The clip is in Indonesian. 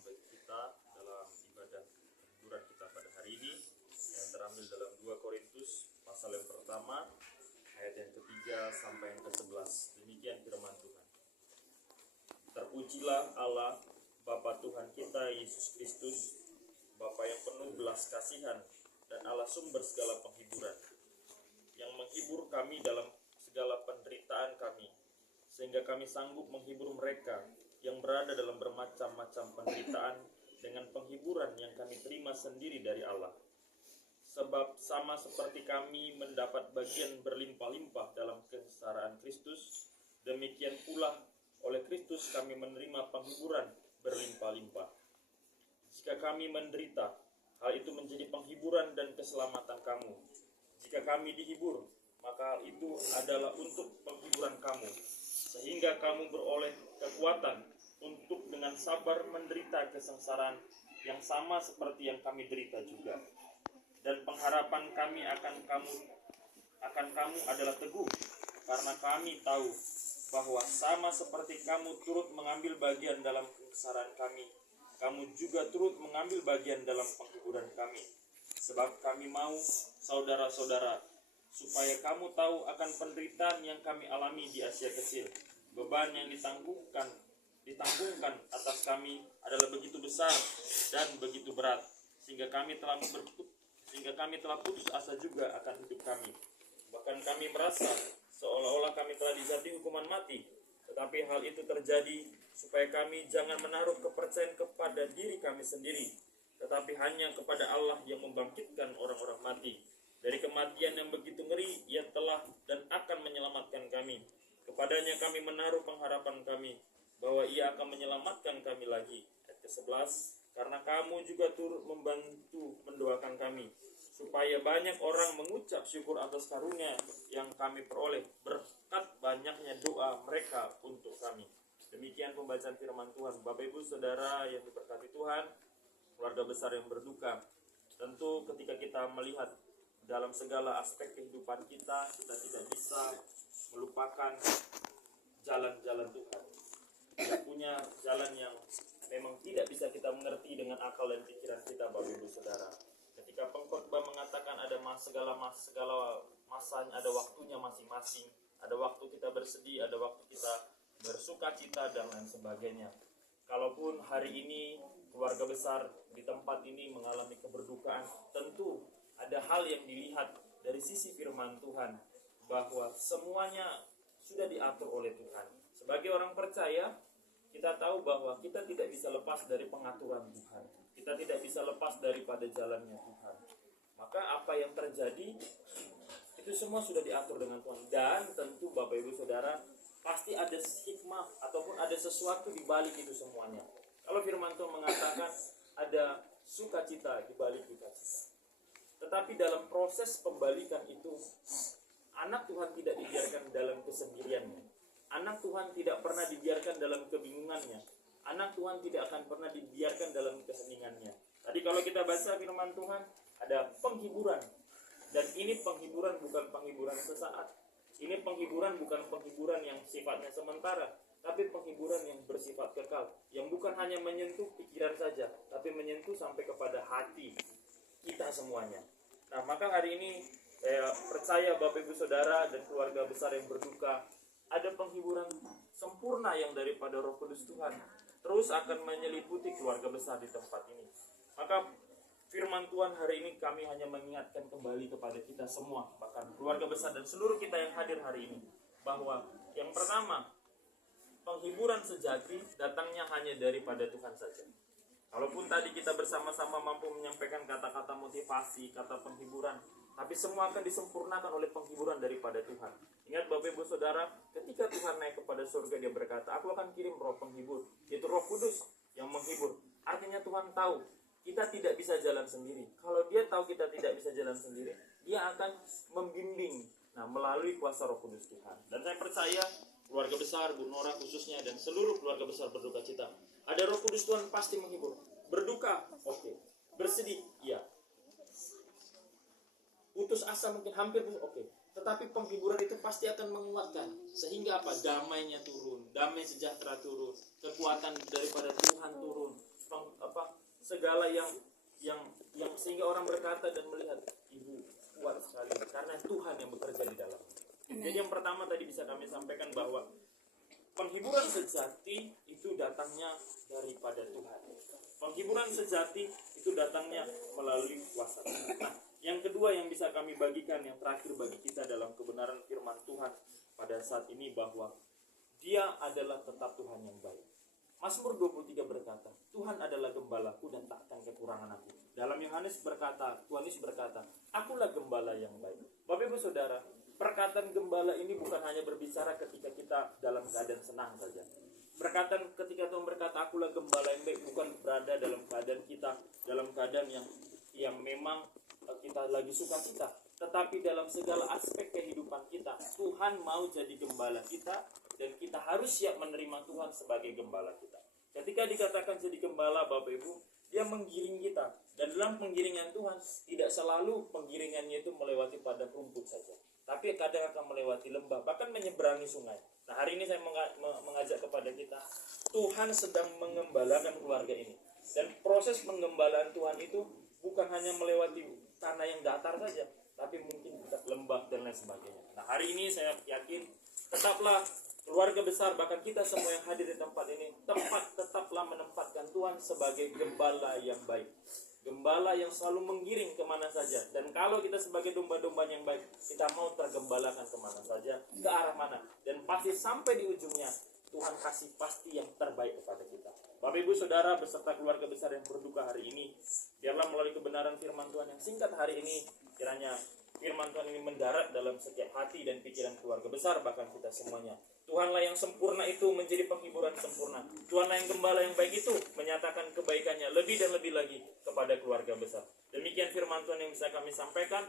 bagi kita dalam ibadah hiburan kita pada hari ini yang terambil dalam 2 Korintus pasal yang pertama ayat yang ketiga sampai yang ke-11. Demikian firman Tuhan. Terpujilah Allah Bapa Tuhan kita Yesus Kristus, Bapa yang penuh belas kasihan dan Allah sumber segala penghiburan, yang menghibur kami dalam segala penderitaan kami, sehingga kami sanggup menghibur mereka yang berada dalam bermacam-macam penderitaan dengan penghiburan yang kami terima sendiri dari Allah. Sebab sama seperti kami mendapat bagian berlimpah-limpah dalam kesengsaraan Kristus, demikian pula oleh Kristus kami menerima penghiburan berlimpah-limpah. Jika kami menderita, hal itu menjadi penghiburan dan keselamatan kamu. Jika kami dihibur, maka hal itu adalah untuk penghiburan kamu, sehingga kamu beroleh kekuatan untuk dengan sabar menderita kesengsaraan yang sama seperti yang kami derita juga. Dan pengharapan kami akan kamu adalah teguh, karena kami tahu bahwa sama seperti kamu turut mengambil bagian dalam kesengsaraan kami, kamu juga turut mengambil bagian dalam penghiburan kami. Sebab kami mau, saudara-saudara, supaya kamu tahu akan penderitaan yang kami alami di Asia Kecil. Beban yang ditanggungan atas kami adalah begitu besar dan begitu berat, sehingga kami telah putus asa juga akan hidup kami. Bahkan kami merasa seolah-olah kami telah dijatuhi hukuman mati. Tetapi hal itu terjadi supaya kami jangan menaruh kepercayaan kepada diri kami sendiri, tetapi hanya kepada Allah yang membangkitkan orang-orang mati. Dari kematian yang begitu ngeri, Ia telah dan akan menyelamatkan kami. Kepadanya kami menaruh pengharapan kami, bahwa Ia akan menyelamatkan kami lagi. Ayat ke-11, karena kamu juga turut membantu mendoakan kami, supaya banyak orang mengucap syukur atas karunia yang kami peroleh berkat banyaknya doa mereka untuk kami. Demikian pembacaan firman Tuhan. Bapak Ibu Saudara yang diberkati Tuhan, keluarga besar yang berduka, tentu ketika kita melihat dalam segala aspek kehidupan kita tidak bisa melupakan jalan-jalan Tuhan. Kita punya jalan yang memang tidak bisa kita mengerti dengan akal dan pikiran kita, Bapak Ibu Saudara. Ketika pengkhotbah mengatakan ada segala masanya, ada waktunya masing-masing, ada waktu kita bersedih, ada waktu kita bersuka cita dan lain sebagainya. Kalaupun hari ini keluarga besar di tempat ini mengalami keberdukaan, tentu ada hal yang dilihat dari sisi firman Tuhan, bahwa semuanya sudah diatur oleh Tuhan. Sebagai orang percaya, kita tahu bahwa kita tidak bisa lepas dari pengaturan Tuhan. Kita tidak bisa lepas daripada jalannya Tuhan. Maka apa yang terjadi, itu semua sudah diatur dengan Tuhan. Dan tentu Bapak Ibu Saudara, pasti ada hikmah ataupun ada sesuatu di balik itu semuanya. Kalau firman Tuhan mengatakan ada sukacita di balik dukacita. Tetapi dalam proses pembalikan itu, anak Tuhan tidak dibiarkan dalam kesendiriannya. Anak Tuhan tidak pernah dibiarkan dalam kebingungannya. Anak Tuhan tidak akan pernah dibiarkan dalam keheningannya. Tadi kalau kita baca firman Tuhan, ada penghiburan. Dan ini penghiburan bukan penghiburan sesaat. Ini penghiburan bukan penghiburan yang sifatnya sementara, tapi penghiburan yang bersifat kekal. Yang bukan hanya menyentuh pikiran saja, tapi menyentuh sampai kepada hati kita semuanya. Nah, maka hari ini saya percaya Bapak Ibu Saudara dan keluarga besar yang berduka, ada penghiburan sempurna yang daripada Roh Kudus Tuhan terus akan menyeliputi keluarga besar di tempat ini. Maka firman Tuhan hari ini kami hanya mengingatkan kembali kepada kita semua, bahkan keluarga besar dan seluruh kita yang hadir hari ini, bahwa yang pertama, penghiburan sejati datangnya hanya daripada Tuhan saja. Kalaupun tadi kita bersama-sama mampu menyampaikan kata-kata motivasi, kata penghiburan, tapi semua akan disempurnakan oleh penghiburan daripada Tuhan. Ingat Bapak Ibu Saudara, ketika Tuhan naik kepada surga, Dia berkata, aku akan kirim roh penghibur, yaitu Roh Kudus yang menghibur. Artinya Tuhan tahu kita tidak bisa jalan sendiri. Kalau Dia tahu kita tidak bisa jalan sendiri, Dia akan membimbing melalui kuasa Roh Kudus Tuhan. Dan saya percaya keluarga besar, Bu Nora khususnya, dan seluruh keluarga besar berduka cita, ada Roh Kudus Tuhan pasti menghibur. Berduka, oke. Bersedih, iya. Putus asa mungkin hampir, oke. Tetapi penghiburan itu pasti akan menguatkan. Sehingga apa? Damainya turun, damai sejahtera turun, kekuatan daripada Tuhan turun, segala yang sehingga orang berkata dan melihat ibu kuat sekali karena Tuhan yang bekerja di dalam. Jadi yang pertama tadi bisa kami sampaikan bahwa penghiburan sejati itu datangnya daripada Tuhan. Penghiburan sejati itu datangnya melalui kuasa Tuhan. Nah, yang kedua yang bisa kami bagikan, yang terakhir bagi kita dalam kebenaran firman Tuhan pada saat ini, bahwa Dia adalah tetap Tuhan yang baik. Mazmur 23 berkata, Tuhan adalah gembalaku dan tak akan kekurangan aku. Dalam Yohanes berkata, Tuhan Yesus berkata, akulah gembala yang baik. Bapak Ibu Saudara, perkataan gembala ini bukan hanya berbicara ketika kita dalam keadaan senang saja. Perkataan ketika Tuhan berkata, akulah gembala yang baik, bukan berada dalam keadaan kita, dalam keadaan yang memang kita lagi sukacita. Tetapi dalam segala aspek kehidupan kita, Tuhan mau jadi gembala kita, dan kita harus siap menerima Tuhan sebagai gembala kita. Ketika dikatakan jadi gembala, Bapak Ibu, Dia menggiring kita. Dan dalam penggiringan Tuhan, tidak selalu penggiringannya itu melewati padang rumput saja, tapi kadang akan melewati lembah, bahkan menyeberangi sungai. Nah, hari ini saya mengajak kepada kita, Tuhan sedang mengembalakan keluarga ini. Dan proses penggembalaan Tuhan itu bukan hanya melewati tanah yang datar saja, tapi mungkin juga lembah dan lain sebagainya. Nah, hari ini saya yakin tetaplah keluarga besar, bahkan kita semua yang hadir di tempat ini, tetaplah menempatkan Tuhan sebagai gembala yang baik. Gembala yang selalu menggiring kemana saja. Dan kalau kita sebagai domba-domba yang baik, kita mau tergembalakan kemana saja, ke arah mana. Dan pasti sampai di ujungnya, Tuhan kasih pasti yang terbaik kepada kita. Bapak Ibu Saudara beserta keluarga besar yang berduka hari ini, biarlah melalui kebenaran firman Tuhan yang singkat hari ini, kiranya firman Tuhan ini mendarat dalam setiap hati dan pikiran keluarga besar, bahkan kita semuanya. Tuhanlah yang sempurna itu menjadi penghiburan sempurna. Tuhanlah yang gembala yang baik itu menyatakan kebaikannya lebih dan lebih lagi kepada keluarga besar. Demikian firman Tuhan yang bisa kami sampaikan.